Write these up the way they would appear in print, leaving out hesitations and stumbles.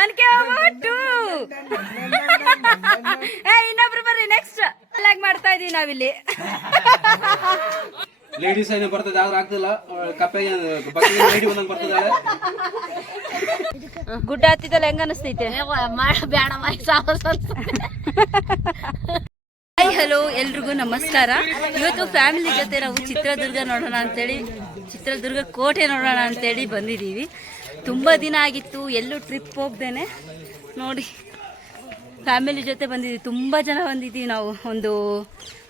ಒನ್ಕೆ ಹೋಗ್ಬಿಟ್ಟು ಇನ್ನೊಬ್ರು ಬರ್ರಿ ನೆಕ್ಸ್ಟ್ ಲಾಗ್ ಮಾಡ್ತಾ ಇದೀವಿ ನಾವಿಲ್ಲಿ. ಲೇಡೀಸ್ ಏನೋ ಬರ್ತದೆ ಆದ್ರೆ ಆಗ್ತಿಲ್ಲ, ಕಪ್ಪೆಗೆ ಲೇಡಿ ಒಂದಂಗೆ ಬರ್ತದಾಳೆ. ಗುಡ್ಡ ಹತ್ತಿದಲ್ಲ ಹೆಂಗ ಅನಿಸ್ತೈತೆ? ಹಾಯ್ ಹಲೋ ಎಲ್ರಿಗೂ ನಮಸ್ಕಾರ. ಇವತ್ತು ಫ್ಯಾಮಿಲಿ ಜೊತೆ ನಾವು ಚಿತ್ರದುರ್ಗ ನೋಡೋಣ ಅಂತೇಳಿ, ಚಿತ್ರದುರ್ಗ ಕೋಟೆ ನೋಡೋಣ ಅಂತೇಳಿ ಬಂದಿದ್ದೀವಿ. ತುಂಬ ದಿನ ಆಗಿತ್ತು ಎಲ್ಲೂ ಟ್ರಿಪ್ ಹೋಗ್ದೇನೆ ನೋಡಿ ಫ್ಯಾಮಿಲಿ ಜೊತೆ ಬಂದಿದ್ದೀವಿ. ತುಂಬ ಜನ ಬಂದಿದ್ದೀವಿ, ನಾವು ಒಂದು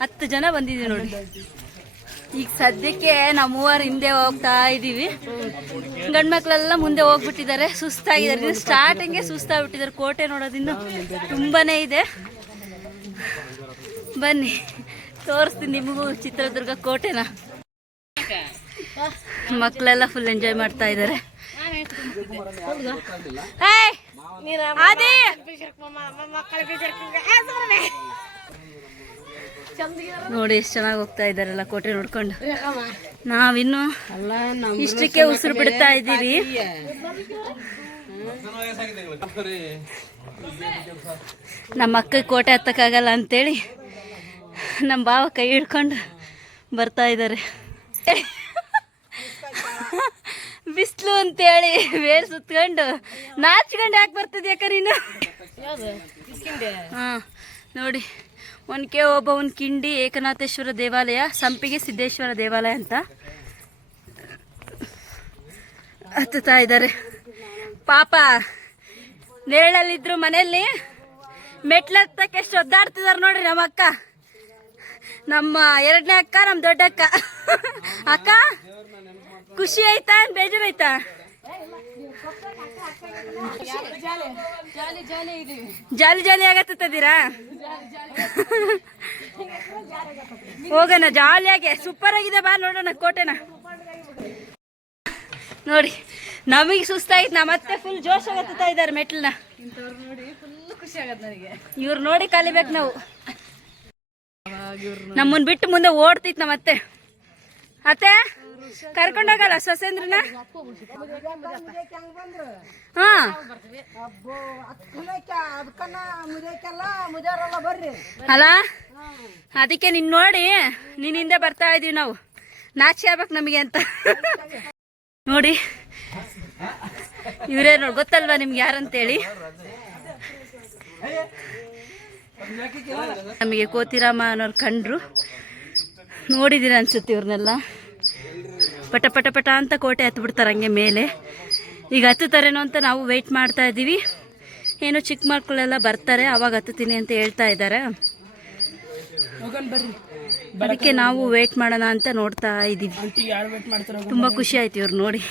10 ಜನ ಬಂದಿದ್ದೀವಿ ನೋಡಿ. ಈಗ ಸದ್ಯಕ್ಕೆ ನಾವು 3 ಹಿಂದೆ ಹೋಗ್ತಾ ಇದ್ದೀವಿ, ಗಂಡ್ಮಕ್ಳೆಲ್ಲ ಮುಂದೆ ಹೋಗ್ಬಿಟ್ಟಿದ್ದಾರೆ, ಸುಸ್ತಾಗಿದ್ದಾರೆ. ಸ್ಟಾರ್ಟಿಂಗ್ಗೆ ಸುಸ್ತಾಗ್ಬಿಟ್ಟಿದ್ದಾರೆ. ಕೋಟೆ ನೋಡೋದಿನ್ನು ತುಂಬಾನೇ ಇದೆ. ಬನ್ನಿ ತೋರಿಸ್ತೀನಿ ನಿಮಗೂ ಚಿತ್ರದುರ್ಗ ಕೋಟೆನ. ಮಕ್ಕಳೆಲ್ಲ ಫುಲ್ ಎಂಜಾಯ್ ಮಾಡ್ತಾ ಇದ್ದಾರೆ. ನೋಡಿ ಎಷ್ಟು ಚೆನ್ನಾಗಿ ಹೋಗ್ತಾ ಇದ್ದಾರಲ್ಲ ಕೋಟೆ ನೋಡ್ಕೊಂಡು. ನಾವಿನ್ನು ಇಷ್ಟಕ್ಕೆ ಉಸಿರು ಬಿಡ್ತಾ ಇದ್ದೀವಿ. ನಮ್ಮ ಅಕ್ಕ ಕೋಟೆ ಹತ್ತಕ್ಕಾಗಲ್ಲ ಅಂತೇಳಿ ನಮ್ಮ ಭಾವ ಕೈ ಹಿಡ್ಕೊಂಡು ಬರ್ತಾ ಇದ್ದಾರೆ. ಬಿಸಿಲು ಅಂತೇಳಿ ಬೇರೆ ಸುತ್ಕೊಂಡು ನಾಚ್ಕೊಂಡು ಯಾಕೆ ಬರ್ತದೆ ಯಾಕ ನೀನು? ಹಾಂ ನೋಡಿ, ಒನ್ಕೆ ಓಬವ್ವನ ಕಿಂಡಿ, ಏಕನಾಥೇಶ್ವರ ದೇವಾಲಯ, ಸಂಪಿಗೆ ಸಿದ್ದೇಶ್ವರ ದೇವಾಲಯ ಅಂತ ಹತ್ತುತ್ತಾ ಇದ್ದಾರೆ. ಪಾಪ ನೆರಳಲ್ಲಿದ್ರು ಮನೆಯಲ್ಲಿ ಮೆಟ್ಲು ಹತ್ತಕ್ಕೆ ಎಷ್ಟು ಒದ್ದಾಡ್ತಿದಾರೆ ನೋಡ್ರಿ ನಮ್ಮ ಅಕ್ಕ, ನಮ್ಮ 2ನೇ ಅಕ್ಕ, ನಮ್ಮ ದೊಡ್ಡ ಅಕ್ಕ. ಅಕ್ಕ ಖುಷಿ ಆಯ್ತಾ ಬೇಜಾರಾಯ್ತಾ? ಜಾಲಿ ಜಾಲಿ ಆಗತ್ತಿದ್ದೀರಾ? ಹೋಗೋಣ ಜಾಲಿಯಾಗೆ. ಸೂಪರ್ ಆಗಿದೆ, ಬಾ ನೋಡೋಣ ಕೋಟೆನ. ನೋಡಿ ನಮಗೆ ಸುಸ್ತಾಯ್ತು, ನಾ ಮತ್ತೆ ಫುಲ್ ಜೋಶ್ ಆಗತ್ತಾ ಇದ್ದಾರೆ ಮೆಟ್ಲನ್ನ. ಇವ್ರು ನೋಡಿ ಕಲಿಬೇಕು ನಾವು. ನಮ್ಮನ್ ಬಿಟ್ಟು ಮುಂದೆ ಓಡ್ತಿತ್ತು ನಮ್ಮತ್ತೆ. ಅತ್ತೆ ಕರ್ಕೊಂಡೋಗಲ್ಲ ಸೊಸೇಂದ್ರನ? ಹಾ ಅಲ್ಲ, ಅದಕ್ಕೆ ನೀನ್ ನೋಡಿ ನೀನ್ ಹಿಂದೆ ಬರ್ತಾ ಇದೀವಿ ನಾವು. ನಾಚಿ ಆಗ್ಬೇಕು ನಮಗೆ ಅಂತ. ನೋಡಿ ಇವರೇ ನೋಡಿ, ಗೊತ್ತಲ್ವಾ ನಿಮ್ಗೆ ಯಾರಂತೇಳಿ? ನಮಗೆ ಕೋತಿರಾಮ ಅನ್ನೋರು ಕಂಡ್ರು, ನೋಡಿದ್ದೀರ ಅನ್ಸುತ್ತೆ ಇವ್ರನ್ನೆಲ್ಲ. ಪಟ ಪಟ ಪಟ ಅಂತ ಕೋಟೆ ಹತ್ತು ಬಿಡ್ತಾರೆ ಹಂಗೆ ಮೇಲೆ. ಈಗ ಹತ್ತುತ್ತಾರೇನೋ ಅಂತ ನಾವು ವೆಯ್ಟ್ ಮಾಡ್ತಾ ಇದ್ದೀವಿ. ಏನೋ ಚಿಕ್ಕ ಮಕ್ಕಳೆಲ್ಲ ಬರ್ತಾರೆ, ಅವಾಗ ಹತ್ತುತ್ತೀನಿ ಅಂತ ಹೇಳ್ತಾ ಇದ್ದಾರೆ. ಅದಕ್ಕೆ ನಾವು ವೇಟ್ ಮಾಡೋಣ ಅಂತ ನೋಡ್ತಾ ಇದ್ದೀವಿ. ತುಂಬ ಖುಷಿ ಆಯ್ತು ಇವ್ರು ನೋಡಿ.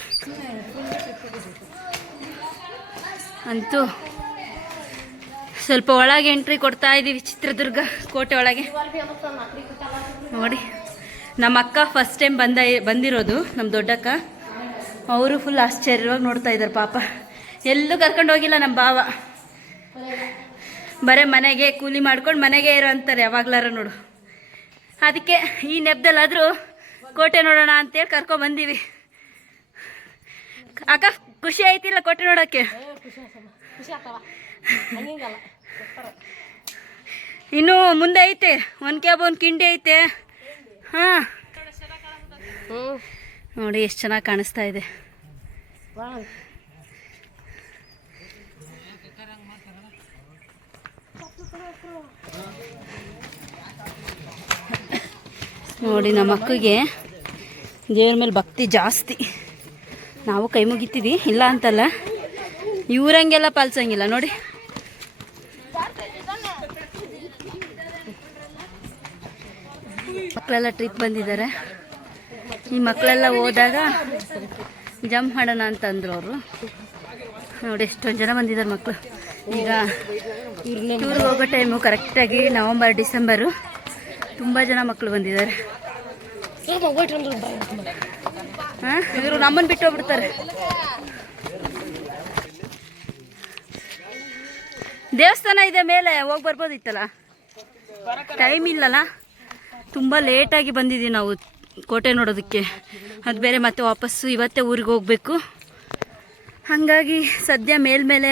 ಅಂತೂ ಸ್ವಲ್ಪ ಒಳಗೆ ಎಂಟ್ರಿ ಕೊಡ್ತಾ ಇದ್ದೀವಿ ಚಿತ್ರದುರ್ಗ ಕೋಟೆ ಒಳಗೆ. ನೋಡಿ ನಮ್ಮ ಅಕ್ಕ ಫಸ್ಟ್ ಟೈಮ್ ಬಂದಿರೋದು, ನಮ್ಮ ದೊಡ್ಡಕ್ಕ. ಅವರು ಫುಲ್ ಆಶ್ಚರ್ಯವಾಗಿ ನೋಡ್ತಾ ಇದ್ದಾರೆ ಪಾಪ. ಎಲ್ಲೂ ಕರ್ಕೊಂಡು ಹೋಗಿಲ್ಲ ನಮ್ಮ ಭಾವ, ಬರೀ ಮನೆಗೆ ಕೂಲಿ ಮಾಡ್ಕೊಂಡು ಮನೆಗೆ ಇರೋ ಅಂತಾರೆ ಯಾವಾಗ್ಲಾರ ನೋಡು. ಅದಕ್ಕೆ ಈ ನೆಪದಲ್ಲಾದರೂ ಕೋಟೆ ನೋಡೋಣ ಅಂತೇಳಿ ಕರ್ಕೊಂಡ್ಬಂದೀವಿ. ಅಕ್ಕ ಖುಷಿ ಆಯ್ತಿಲ್ಲ ಕೋಟೆ ನೋಡೋಕ್ಕೆ? ಇನ್ನು ಮುಂದೆ ಐತೆ ಒನ್ಕೆ ಓಬವ್ವನ ಕಿಂಡಿ ಐತೆ. ಹಾಂ ನೋಡಿ ಎಷ್ಟು ಚೆನ್ನಾಗಿ ಕಾಣಿಸ್ತಾ ಇದೆ. ನೋಡಿ ನಮ್ಮ ಅಕ್ಕಗೆ ದೇವ್ರ ಮೇಲೆ ಭಕ್ತಿ ಜಾಸ್ತಿ. ನಾವು ಕೈ ಮುಗಿತೀವಿ, ಇಲ್ಲ ಅಂತಲ್ಲ, ಇವ್ರಂಗೆಲ್ಲ ಪಾಲಿಸಂಗಿಲ್ಲ ನೋಡಿ. ಮಕ್ಕಳೆಲ್ಲ ಟ್ರಿಪ್ ಬಂದಿದ್ದಾರೆ. ಈ ಮಕ್ಕಳೆಲ್ಲ ಹೋದಾಗ ಜಂಪ್ ಮಾಡೋಣ ಅಂತ ಅಂದರು ಅವರು. ನೋಡಿ ಎಷ್ಟೊಂದು ಜನ ಬಂದಿದ್ದಾರೆ ಮಕ್ಕಳು. ಈಗ ಟೂರ್ಗೆ ಹೋಗೋ ಟೈಮು ಕರೆಕ್ಟಾಗಿ ನವಂಬರ್ ಡಿಸೆಂಬರು. ತುಂಬ ಜನ ಮಕ್ಕಳು ಬಂದಿದ್ದಾರೆ. ಹಾಂ ಇವರು ನಮ್ಮನ್ನು ಬಿಟ್ಟು ಹೋಗ್ಬಿಡ್ತಾರೆ. ದೇವಸ್ಥಾನ ಇದೆ ಮೇಲೆ, ಹೋಗಿ ಬರ್ಬೋದಿತ್ತಲ್ಲ, ಟೈಮ್ ಇಲ್ಲಲ್ಲ. ತುಂಬ ಲೇಟಾಗಿ ಬಂದಿದ್ದೀವಿ ನಾವು ಕೋಟೆ ನೋಡೋದಕ್ಕೆ. ಅದು ಬೇರೆ ಮತ್ತೆ ವಾಪಸ್ಸು ಇವತ್ತೇ ಊರಿಗೆ ಹೋಗಬೇಕು. ಹಾಗಾಗಿ ಸದ್ಯ ಮೇಲ್ಮೇಲೆ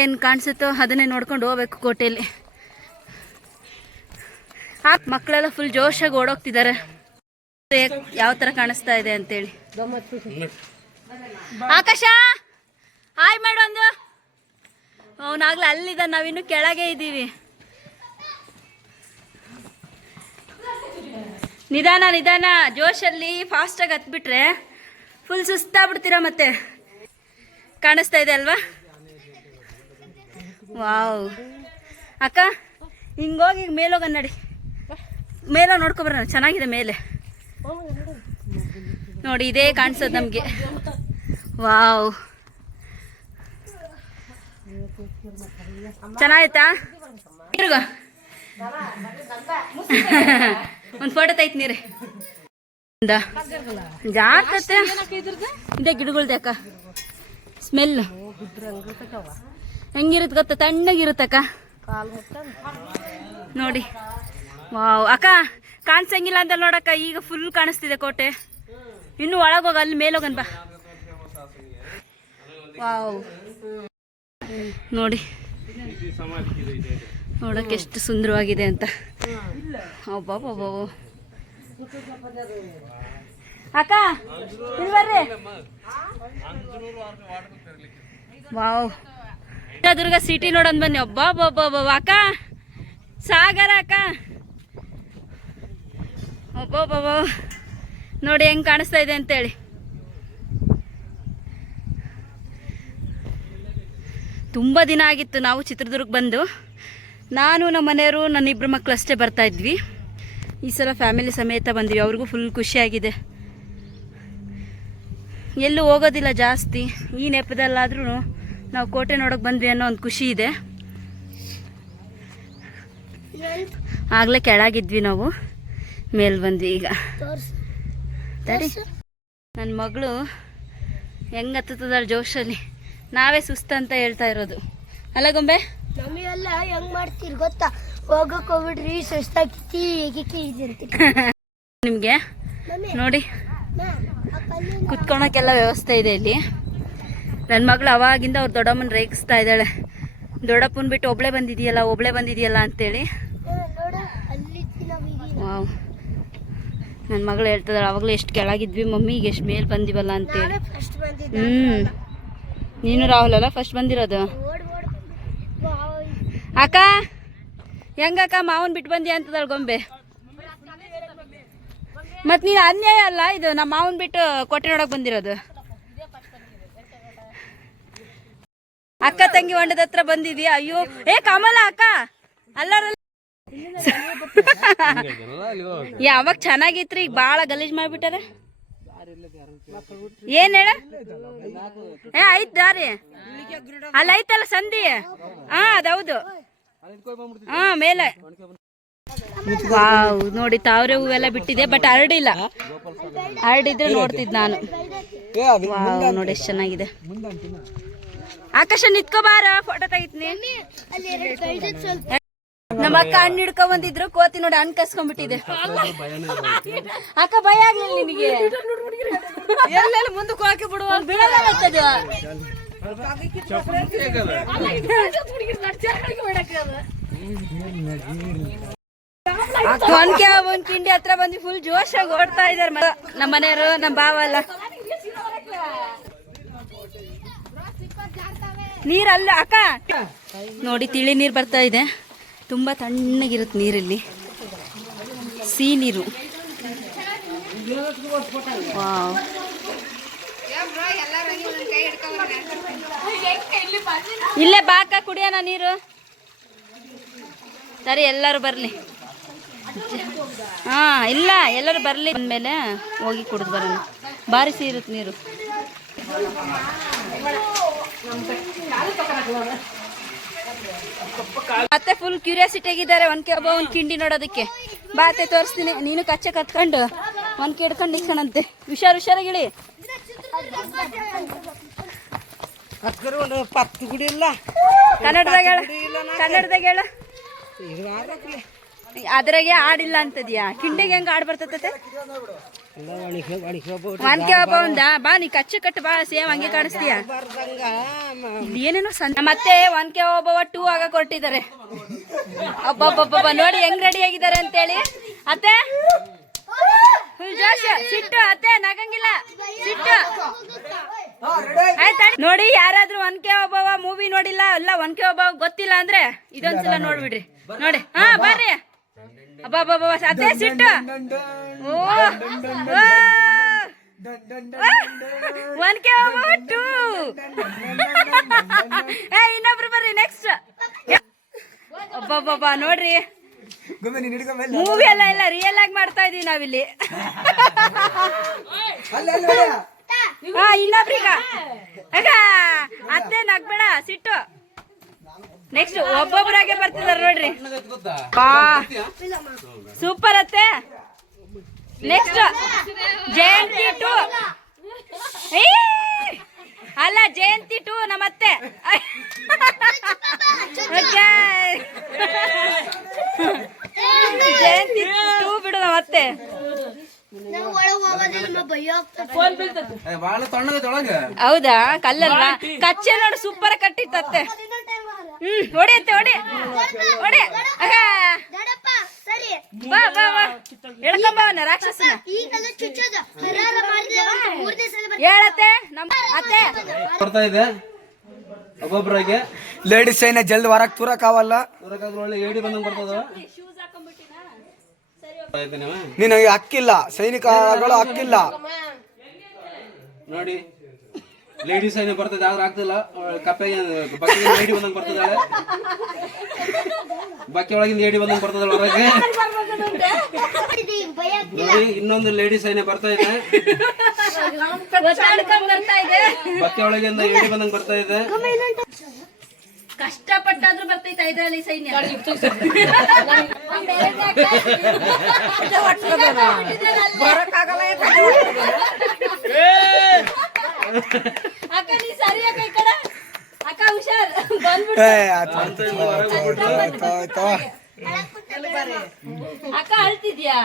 ಏನು ಕಾಣಿಸುತ್ತೋ ಅದನ್ನೇ ನೋಡ್ಕೊಂಡು ಹೋಗ್ಬೇಕು ಕೋಟೆಯಲ್ಲಿ. ಮಕ್ಕಳೆಲ್ಲ ಫುಲ್ ಜೋಶಾಗಿ ಓಡೋಗ್ತಿದ್ದಾರೆ ಯಾವ ಥರ ಕಾಣಿಸ್ತಾ ಇದೆ ಅಂತೇಳಿ. ಆಕಾಶ ಹಾಯ್ ಮಾಡು ಒಂದು. ಅವನಾಗ್ಲೇ ಅಲ್ಲಿದ್ದ, ನಾವಿನ್ನು ಕೆಳಗೆ ಇದ್ದೀವಿ. ನಿಧಾನ ನಿಧಾನ, ಜೋಶಲ್ಲಿ ಫಾಸ್ಟಾಗಿ ಹತ್ಬಿಟ್ರೆ ಫುಲ್ ಸುಸ್ತಾಗ್ಬಿಡ್ತೀರಾ ಮತ್ತೆ. ಕಾಣಿಸ್ತಾ ಇದೆ ಅಲ್ವಾ? ವಾವ್ ಅಕ್ಕ, ಹಿಂಗೋಗಿ ಮೇಲೋಗ ನಡಿ, ಮೇಲೆ ನೋಡ್ಕೊಬರೋಣ, ಚೆನ್ನಾಗಿದೆ ಮೇಲೆ ನೋಡಿ. ಇದೇ ಕಾಣಿಸೋದು ನಮಗೆ. ವಾವ್ ಚೆನ್ನಾಯ್ತಾ? ಒಂದು ಫೋಟೋ ತೈತ್ ನೀರಿ ಜಾಗ್ತತೆ. ಇದೇ ಗಿಡಗಳ್ದಕ್ಕ ಸ್ಮೆಲ್ ಹೆಂಗಿರುತ್ತೆ ಗೊತ್ತಾ? ತಣ್ಣಗಿರುತ್ತಕ್ಕ ನೋಡಿ. ವಾವ್ ಅಕ್ಕ, ಕಾಣಿಸಂಗಿಲ್ಲ ಅಂತ ನೋಡಕ್ಕ, ಈಗ ಫುಲ್ ಕಾಣಿಸ್ತಿದೆ ಕೋಟೆ. ಇನ್ನು ಒಳಗೋಗ, ಅಲ್ಲಿ ಮೇಲೋಗನ್ ಬಾ. ವಾವ್ ನೋಡಿ, ನೋಡಕ್ಕೆ ಎಷ್ಟು ಸುಂದರವಾಗಿದೆ ಅಂತ. ಅಬ್ಬಬ್ಬಬ್ಬ ಅಕ್ಕ ಇಲ್ಲಿ ಬರ್ರಿ. ವಾವ್ ಚಿತ್ರದುರ್ಗ ಸಿಟಿ ನೋಡೋಣ ಬನ್ನಿ. ಒಬ್ಬಬ್ಬಬ್ಬ ಅಕ್ಕ, ಸಾಗರ ಅಕ್ಕ, ಒಬ್ಬಬ್ಬಬ್ಬ ನೋಡಿ ಹೆಂಗ್ ಕಾಣಿಸ್ತಾ ಇದೆ ಅಂತೇಳಿ. ತುಂಬ ದಿನ ಆಗಿತ್ತು ನಾವು ಚಿತ್ರದುರ್ಗ ಬಂದು. ನಾನು ನಮ್ಮ ಮನೆಯವರು ನನ್ನ ಇಬ್ಬರು ಮಕ್ಕಳು ಅಷ್ಟೇ ಬರ್ತಾ ಇದ್ವಿ. ಈ ಸಲ ಫ್ಯಾಮಿಲಿ ಸಮೇತ ಬಂದ್ವಿ. ಅವ್ರಿಗೂ ಫುಲ್ ಖುಷಿಯಾಗಿದೆ. ಎಲ್ಲೂ ಹೋಗೋದಿಲ್ಲ ಜಾಸ್ತಿ, ಈ ನೆಪದಲ್ಲಾದ್ರೂ ನಾವು ಕೋಟೆ ನೋಡೋಕೆ ಬಂದ್ವಿ ಅನ್ನೋ ಒಂದು ಖುಷಿ ಇದೆ. ಆಗಲೇ ಕೆಳಗಿದ್ವಿ ನಾವು, ಮೇಲೆ ಬಂದ್ವಿ ಈಗ. ತಡಿ, ನನ್ನ ಮಗಳು ಹೆಂಗೆ ಹತ್ತುತ್ತದಾಳೆ ಜೋಶಲ್ಲಿ. ನಾವೇ ಸುಸ್ತಂತ ಹೇಳ್ತಾ ಇರೋದು ಅಲ್ಲ ಗೊಂಬೆ? ನಮಗೆಲ್ಲ ಹೆಂಗ್ ಮಾಡ್ತೀರಿ ಗೊತ್ತಾ? ಹೋಗಕ್ ಹೋಗ್ಬಿಡ್ರಿ, ಸುಸ್ತಾಗಿ ನಿಮಗೆ ನೋಡಿ ಕುತ್ಕೊಳಕ್ಕೆಲ್ಲ ವ್ಯವಸ್ಥೆ ಇದೆ ಇಲ್ಲಿ. ನನ್ನ ಮಗಳು ಅವಾಗಿಂದ ಅವ್ರ ದೊಡ್ಡಮ್ಮನ ರೇಗಿಸ್ತಾ ಇದ್ದಾಳೆ. ದೊಡ್ಡಪ್ಪನ ಬಿಟ್ಟು ಒಬ್ಳೆ ಬಂದಿದೆಯಲ್ಲ ಅಂತೇಳಿ. ವಾವ್, ನನ್ನ ಮಗಳು ಹೇಳ್ತಿದ್ದಾಳೆ ಅವಾಗಲೇ ಎಷ್ಟು ಕೆಳಗಿದ್ವಿ ಮಮ್ಮಿ, ಈಗ ಎಷ್ಟು ಮೇಲೆ ಬಂದಿವಲ್ಲ ಅಂತೇಳಿ. ನೀನು ರಾಹುಲ್ ಅಲ್ಲ ಫಸ್ಟ್ ಬಂದಿರೋದು. ಅಕ್ಕ ಹೆಂಗಕ್ಕ ಮಾವನ್ ಬಿಟ್ಟು ಬಂದಿ ಅಂತದಳ ಗೊಂಬೆ. ಮತ್ ನೀನು ಅನ್ಯಾಯ ಅಲ್ಲ ಇದು, ನಮ್ಮ ಮಾವನ್ ಬಿಟ್ಟು ಕೋಟೆ ನೋಡಕ್ ಬಂದಿರೋದು. ಅಕ್ಕ ತಂಗಿ ಹೊಂಡದ ಹತ್ರ ಬಂದಿದ್ಯಾ? ಅಯ್ಯೋ ಏ ಕಮಲ ಅಕ್ಕ ಅಲ್ಲಾರಲ್ಲ. ಯಾವಾಗ ಚೆನ್ನಾಗಿತ್ರಿ, ಈಗ ಬಾಳ ಗಲೀಜ್ ಮಾಡ್ಬಿಟ್ಟಾರೆ. ಏನ್ ಹೇಳ? ಏ ಐತ್ ದಾರಿ ಅಲ್ಲಿ ಐತಲ್ಲ ಸಂಧಿ. ಹಾ ಅದೌದು, ಹಾ ಮೇಲೆ. ವಾವ್ ನೋಡಿ, ತಾವ್ರೆ ಹೂವೆಲ್ಲ ಬಿಟ್ಟಿದೆ, ಬಟ್ ಹರಡಿಲ್ಲ. ಹರಡಿದ್ರೆ ನೋಡ್ತಿದ್ ನಾನು. ವಾವ್ ನೋಡಿ ಎಷ್ಟು ಚೆನ್ನಾಗಿದೆ. ಆಕಾಶ ನಿತ್ಕೋಬಾರ, ಫೋಟೋ ತೆಗಿತೀನಿ. ನಮ್ಮ ಅಕ್ಕ ಹಣ್ಣು ಹಿಡ್ಕೊಂಡ್ ಬಂದಿದ್ರು, ಕೋತಿ ನೋಡಿ ಹಣ್ಣು ಕಸ್ಕೊಂಡ್ಬಿಟ್ಟಿದೆ. ಅಕ್ಕ ಭಯ ಆಗ್ಲಿಲ್ಲ ನಿನಗೆ? ಎಲ್ಲೆಲ್ಲ ಮುಂದಕ್ಕೆ ಹಾಕಿ ಬಿಡುವ ಬಿಡಲ್ಲ. ಒಂದ್ ಕಿಂಡಿ ಹತ್ರ ಬಂದು ಫುಲ್ ಜೋಶಾಗಿ ಓಡ್ತಾ ಇದಾರೆ ನಮ್ಮ ಮನೆಯವರು, ನಮ್ಮ ಭಾವ ಎಲ್ಲ. ನೀರಲ್ಲ ಅಕ್ಕ ನೋಡಿ, ತಿಳಿ ನೀರು ಬರ್ತಾ ಇದೆ. ತುಂಬ ತಣ್ಣಗಿರುತ್ತೆ ನೀರಲ್ಲಿ, ಸಿಹಿ ನೀರು. ವಾವ್, ಇಲ್ಲೇ ಬಾಕ ಕುಡಿಯೋಣ ನೀರು. ಸರಿ ಎಲ್ಲರೂ ಬರಲಿ. ಹಾ ಇಲ್ಲ, ಎಲ್ಲರೂ ಬರಲಿ, ಅಂದಮೇಲೆ ಹೋಗಿ ಕುಡಿದು ಬರೋಣ. ಭಾರಿ ಸಿಹಿ ಇರುತ್ತೆ ನೀರು. ಮತ್ತೆ ಫುಲ್ ಕ್ಯೂರಿಯಾಸಿಟಿ ಆಗಿದ್ದಾರೆ ಒಂದ್ ಕಿಂಡಿ ನೋಡೋದಕ್ಕೆ. ಬಾತೆ ತೋರಿಸ್ತೀನಿ, ನೀನು ಕಚ್ಚೆ ಕತ್ಕೊಂಡು ಒಂದ್ ಕೆಡ್ಕೊಂಡು ನಿಕ್ಕಣಂತೆ. ಹುಷಾರಾಗಿಳಿ. ಕನ್ನಡದಾಗ ಹೇಳ. ಅದ್ರಾಗೆ ಆಡಿಲ್ಲ ಅಂತದ್ಯಾ? ಕಿಂಡಿಗೆ ಹೆಂಗ ಆಡ್ ಬರ್ತತೆ? ವಾನ್ಕೆ ಒಬ್ಬ ಒಂದ ಬಾ ನೀ ಕಚ್ಚು ಕಟ್ಟು ಬಾ ಸೇಮ್ ಹಂಗೆ ಕಾಣಿಸ್ತೀಯ ಏನೇನೋ ಮತ್ತೆ ವಾನ್ಕೆ ಒಬ್ಬವ 2 ಆಗ ಕೊಟ್ಟಿದ್ದಾರೆ ಒಬ್ಬೊಬ್ಬೊಬ್ಬ ನೋಡಿ ಹೆಂಗ್ ರೆಡಿ ಆಗಿದ್ದಾರೆ ಅಂತೇಳಿ ಅತ್ತೆ ಜೋಶ್ ಸಿಟ್ಟು ಅತ್ತೆ ನಗಂಗಿಲ್ಲ ಸಿಟ್ಟು ಆಯ್ತಾ ನೋಡಿ ಯಾರಾದ್ರೂ ಒನ್ಕೆ ಒಬ್ಬವ ಮೂವಿ ನೋಡಿಲ್ಲ ಅಲ್ಲ ಒನ್ಕೆ ಒಬ್ಬವ ಗೊತ್ತಿಲ್ಲ ಅಂದ್ರೆ ಇದೊಂದ್ಸಲ ನೋಡ್ಬಿಡ್ರಿ ನೋಡಿ ಹಾ ಬರ್ರಿ ಅಬ್ಬಬ್ಬ ಅತ್ತೆ ಸಿಟ್ಟು ಓ ಒನ್ಕೆ ಒಬ್ಬವ 2 ಇನ್ನೊಬ್ರು ಬರ್ರಿ ನೆಕ್ಸ್ಟ್ ಅಬ್ಬಬ್ಬ ನೋಡ್ರಿ ಮೂವಿ ಎಲ್ಲ ರಿಯಲ್ ಆಗಿ ಮಾಡ್ತಾ ಇದೀವಿ ನಾವಿಲ್ಲಿ ಇನ್ನೊಬ್ರೀಗ ಅತ್ತೆ ನಗ್ಬೇಡ ಸಿಟ್ಟು ನೆಕ್ಸ್ಟ್ ಒಬ್ಬೊಬ್ಬರಾಗೆ ಬರ್ತಿದಾರ ನೋಡ್ರಿ ಸೂಪರ್ ಅತ್ತೆ ನೆಕ್ಸ್ಟ್ ಜಯಂತಿ 2 ಅಲ್ಲ ಜಯಂತಿ 2 ನಮ್ಮತ್ತೆ ಜಯಂತಿ 2 ಬಿಡು ನಮ್ಮತ್ತೆ ಹೌದಾ ಕಲ್ಲಲ್ವಾ ಕಚ್ಚೆ ನೋಡು ಸೂಪರ್ ಕಟ್ಟಿತ್ತತ್ತೆ ಹೊಡಿಯತ್ತೆ ಹೊಡಿ ಹೊಡಿ ಬಾ ಬಾ ಬಾ ಎಳ್ಕೊಂಬ ರಾಕ್ಷಸನ ಹೇಳತ್ತೆ ನಮ್ಮ ಅತ್ತೆ ಬರ್ತಾ ಇದೆ ಒಬ್ಬೊಬ್ಬರಾಗೆ ಲೇಡೀಸ್ ಏನ ಜಲ್ದಿ ಹೊರಗ್ ತೂರಕ್ಕಾವಲ್ಲ ಒಳ್ಳೆ ಏಡಿ ಬಂದಂಗ್ ಬರ್ತದ ನಿನಗೆ ಹಕ್ಕಿಲ್ಲ ಸೈನಿಕಗಳು ಹಕ್ಕಿಲ್ಲ ನೋಡಿ ಲೇಡೀಸ್ ಏನೇ ಬರ್ತದೆ ಆದ್ರೆ ಆಗ್ತಿಲ್ಲ ಕಪ್ಪೆಗೆ ಬಕ್ಕಿಗೆ ಏಡಿ ಬಂದಂಗ್ ಬರ್ತದಾಳೆ ಬಕ್ಕಿ ಒಳಗಿಂದ ಏಡಿ ಬಂದಂಗ್ ಬರ್ತದಲ್ಲ ಹೊರಗೆ ನೋಡಿ ಇನ್ನೊಂದು ಲೇಡೀಸ್ ಏನೇ ಬರ್ತಾ ಇದೆ ಬಕ್ಕಿ ಒಳಗಿಂದ ಏಡಿ ಬಂದಂಗ್ ಬರ್ತಾ ಇದೆ ಕಷ್ಟಪಟ್ಟಾದ್ರೂ ಬರ್ತೈತ ಇದ್ರಲ್ಲಿ ಸೈನ್ಯ ಅಕ್ಕ ನೀ ಸರಿ ಅಕ್ಕ ಈ ಕಡೆ ಅಕ್ಕ ಹುಷಾರ್ ಅಕ್ಕ ಅಳ್ತಿದ್ಯಾ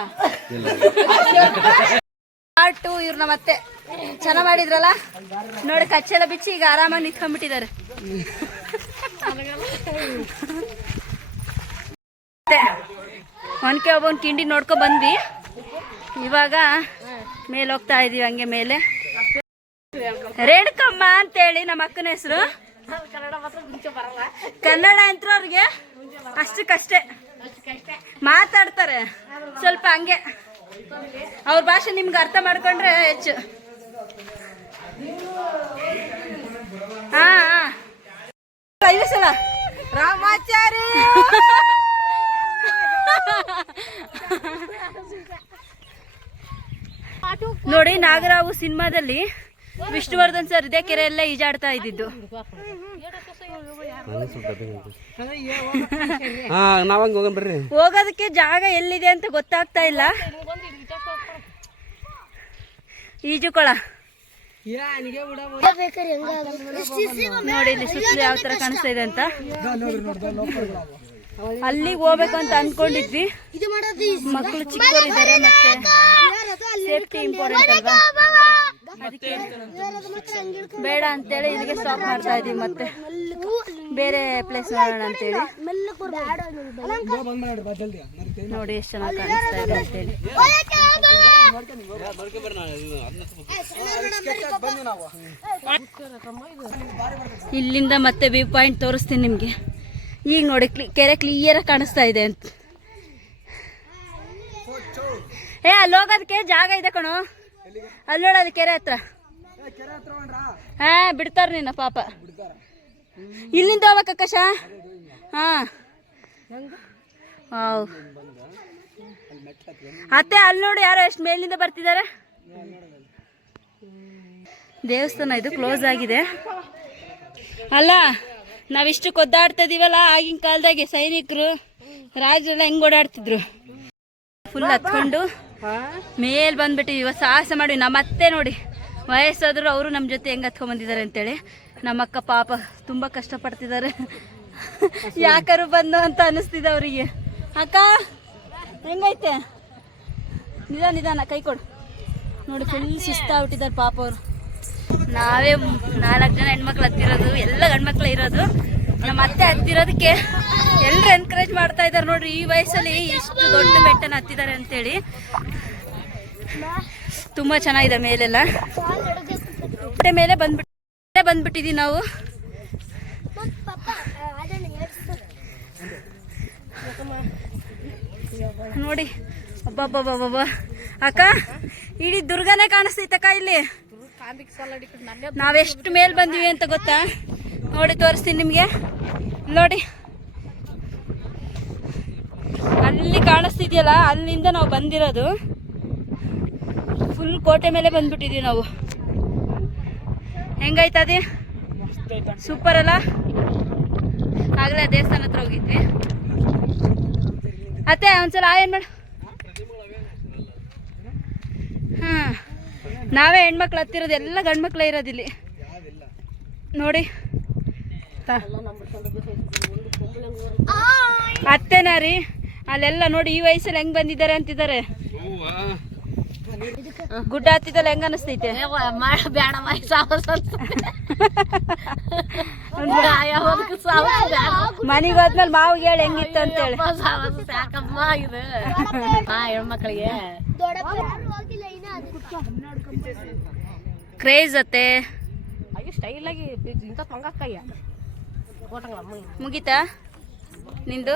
ಪಾರ್ಟ್ 2 ಇವ್ರನ್ನ ಮತ್ತೆ ಚೆನ್ನಾಗ್ ಮಾಡಿದ್ರಲ್ಲ ನೋಡಿ ಕಚ್ಚೆಲ್ಲ ಬಿಚ್ಚಿ ಈಗ ಆರಾಮಾಗಿ ನಿಂತ್ಕೊಂಡ್ಬಿಟ್ಟಿದ್ದಾರೆ ಒನ್ಕೆ ಒಬ್ಬನ್ ಕಿಂಡಿ ನೋಡ್ಕೊ ಬಂದ್ವಿ ಇವಾಗ ಮೇಲೆ ಹೋಗ್ತಾ ಇದೀವಿ ಹಂಗೆ ಮೇಲೆ ರೇಣುಕಮ್ಮ ಅಂತೇಳಿ ನಮ್ಮ ಅಕ್ಕನ ಹೆಸರು ಕನ್ನಡ ಅಂತ ಅವ್ರಿಗೆ ಅಷ್ಟಕ್ಕಷ್ಟೇ ಮಾತಾಡ್ತಾರೆ ಸ್ವಲ್ಪ ಹಂಗೆ ಅವ್ರ ಭಾಷೆ ನಿಮ್ಗೆ ಅರ್ಥ ಮಾಡ್ಕೊಂಡ್ರೆ ಹೆಚ್ಚು ಹಾ ಸಲ ರಾಮಾಚಾರಿ ನೋಡಿ ನಾಗರಾವು ಸಿನಿಮಾದಲ್ಲಿ ವಿಷ್ಣುವರ್ಧನ್ ಸರ್ ಇದೇ ಕೆರೆಯಲ್ಲೇ ಈಜಾಡ್ತಾ ಇದ್ದಿದ್ದು ಹೋಗೋದಕ್ಕೆ ಜಾಗ ಎಲ್ಲಿದೆ ಅಂತ ಗೊತ್ತಾಗ್ತಾ ಇಲ್ಲ ಈಜುಕೊಳ ನೋಡಿ ಇಲ್ಲಿ ಸುತ್ತಲೂ ಯಾವ ತರ ಕಾಣಿಸ್ತಾ ಇದೆ ಅಂತ ಅಲ್ಲಿಗೆ ಹೋಗ್ಬೇಕು ಅಂತ ಅನ್ಕೊಂಡಿದ್ವಿ ಮಕ್ಕಳು ಚಿಕ್ಕವರಿದ್ದಾರೆ ಮತ್ತೆ ಸೇಫ್ಟಿ ಇಂಪಾರ್ಟೆಂಟ್ ಅಲ್ವಾ ಅದಕ್ಕೆ ಬೇಡ ಅಂತೇಳಿ ಇಲ್ಲಿಗೆ ಸ್ಟಾಪ್ ಮಾಡ್ತಾ ಇದೀವಿ ಮತ್ತೆ ಬೇರೆ ಪ್ಲೇಸ್ ನೋಡೋಣ ಅಂತೇಳಿ ನೋಡಿ ಎಷ್ಟು ಚೆನ್ನಾಗಿ ಕಾಣಿಸ್ತಾ ಇದೆ ಅಂತೇಳಿ ಇಲ್ಲಿಂದ ಮತ್ತೆ ವ್ಯೂ ಪಾಯಿಂಟ್ ತೋರಿಸ್ತೀನಿ ನಿಮ್ಗೆ ಈಗ ನೋಡಿ ಕೆರೆ ಕ್ಲಿಯರ್ ಕಾಣಿಸ್ತಾ ಇದೆ ಅಂತ ಅಲ್ಲಿ ಹೋಗೋದಕ್ಕೆ ಜಾಗ ಇದೆ ಕಣೋ ಅಲ್ಲಿ ನೋಡೋದು ಕೆರೆ ಹತ್ರ ಹಾ ಬಿಡ್ತಾರ ನಿನ್ನ ಪಾಪ ಇಲ್ಲಿಂದ ಹೋಗ್ಬೇಕಕ್ಕಶ ಹಾ ವಾವ್ ಅತ್ತೆ ಅಲ್ಲಿ ನೋಡಿ ಯಾರೋ ಎಷ್ಟು ಮೇಲಿಂದ ಬರ್ತಿದ್ದಾರೆ ದೇವಸ್ಥಾನ ಇದು ಕ್ಲೋಸ್ ಆಗಿದೆ ಅಲ್ಲ ನಾವಿಷ್ಟು ಕೊದ್ದಾಡ್ತಾ ಇದೀವಲ್ಲ ಆಗಿನ ಕಾಲದಾಗೆ ಸೈನಿಕರು ರಾಜರೆಲ್ಲ ಹೆಂಗ್ ಓಡಾಡ್ತಿದ್ರು ಫುಲ್ ಹತ್ಕೊಂಡು ಮೇಲ್ ಬಂದ್ಬಿಟ್ಟು ಇವಾಗ ಸಾಹಸ ಮಾಡಿ ನಮ್ಮ ಅತ್ತೆ ನೋಡಿ ವಯಸ್ಸಾದ್ರು ಅವರು ನಮ್ಮ ಜೊತೆ ಹೆಂಗ್ ಹತ್ಕೊಂಡ್ ಬಂದಿದ್ದಾರೆ ಅಂತೇಳಿ ನಮ್ಮ ಅಕ್ಕ ಪಾಪ ತುಂಬಾ ಕಷ್ಟಪಡ್ತಿದ್ದಾರೆ ಯಾಕಾರು ಬಂದು ಅಂತ ಅನಿಸ್ತಿದೆ ಅವರಿಗೆ ಅಕ್ಕ ಹೆಂಗೈತೆ ನಿಧಾನ ಕೈ ಕೊಡು ನೋಡಿ ಫುಲ್ ಸುಸ್ತಾಗ್ಬಿಟ್ಟಿದ್ದಾರೆ ಪಾಪ ಅವರು. ನಾವೇ 4 ಜನ ಹೆಣ್ಮಕ್ಳು ಹತ್ತಿರೋದು, ಎಲ್ಲ ಗಂಡ್ಮಕ್ಳು ಇರೋದು. ನಮ್ಮ ಅತ್ತೆ ಹತ್ತಿರೋದಕ್ಕೆ ಎಲ್ಲರೂ ಎನ್ಕರೇಜ್ ಮಾಡ್ತಾ ಇದ್ದಾರೆ ನೋಡ್ರಿ. ಈ ವಯಸ್ಸಲ್ಲಿ ಎಷ್ಟು ದೊಡ್ಡ ಬೆಟ್ಟನ ಹತ್ತಿದ್ದಾರೆ ಅಂತೇಳಿ. ತುಂಬ ಚೆನ್ನಾಗಿದೆ ಮೇಲೆಲ್ಲ. ಬೆಟ್ಟ ಮೇಲೆ ಬಂದ್ಬಿಟ್ಟಿದ್ದೀವಿ ನಾವು. ನೋಡಿ ಅಬ್ಬಬ್ಬಬ್ಬಬ್ಬ ಅಕ್ಕ, ಇಡೀ ದುರ್ಗನೇ ಕಾಣಿಸ್ತೈತಕ್ಕ ಇಲ್ಲಿ. ನಾವೆಷ್ಟು ಮೇಲ್ ಬಂದಿವಿ ಅಂತ ಗೊತ್ತಾ? ನೋಡಿ ತೋರಿಸ್ತೀನಿ ನಿಮಗೆ. ನೋಡಿ ಅಲ್ಲಿ ಕಾಣಿಸ್ತಿದ್ಯಲ್ಲ, ಅಲ್ಲಿಂದ ನಾವು ಬಂದಿರೋದು. ಫುಲ್ ಕೋಟೆ ಮೇಲೆ ಬಂದ್ಬಿಟ್ಟಿದೀವಿ ನಾವು. ಹೆಂಗೈತದೆ? ಸೂಪರ್ ಅಲ್ಲ? ಆಗಲೇ ದೇವಸ್ಥಾನ ಹತ್ರ ಹೋಗಿದ್ವಿ. ಅತ್ತೆ ಒಂದ್ಸಲ ಏನು ಮಾಡು. ಹಾಂ, ನಾವೇ ಹೆಣ್ಮಕ್ಳು ಹತ್ತಿರೋದು, ಎಲ್ಲ ಗಂಡ್ಮಕ್ಳೇ ಇರೋದಿಲ್ಲಿ ನೋಡಿ. ಅತ್ತೆನಾ ರೀ ಅಲ್ಲೆಲ್ಲ ನೋಡಿ, ಈ ವಯಸ್ಸಲ್ಲಿ ಹೆಂಗ್ ಬಂದಿದ್ದಾರೆ ಅಂತಿದ್ದಾರೆ. ಗುಡ್ಡ ಹತ್ತಿದಲ್ಲ ಹೆಂಗ ಅನಿಸ್ತೈತೆ? ಮನೆಗೆ ಹೋದ್ಮೇಲೆ ಮಾವಿಗೆ ಹೇಳಿ ಹೆಂಗಿತ್ತು ಅಂತೇಳಿ. ಹೆಣ್ಮಕ್ಳಿಗೆ ಕ್ರೇಜ್ ಅತ್ತೆ. ಮುಗೀತಾ ನಿಂದು?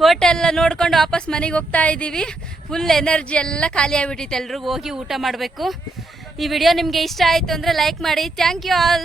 ಕೋಟೆ ಎಲ್ಲ ನೋಡ್ಕೊಂಡು ವಾಪಸ್ ಮನೆಗೆ ಹೋಗ್ತಾ ಇದ್ದೀವಿ. ಫುಲ್ ಎನರ್ಜಿ ಎಲ್ಲ ಖಾಲಿ ಆಗಿಬಿಟ್ಟಿತ್ತು. ಎಲ್ರಿಗೂ ಹೋಗಿ ಊಟ ಮಾಡಬೇಕು. ಈ ವಿಡಿಯೋ ನಿಮಗೆ ಇಷ್ಟ ಆಯಿತು ಅಂದರೆ ಲೈಕ್ ಮಾಡಿ. Thank you all.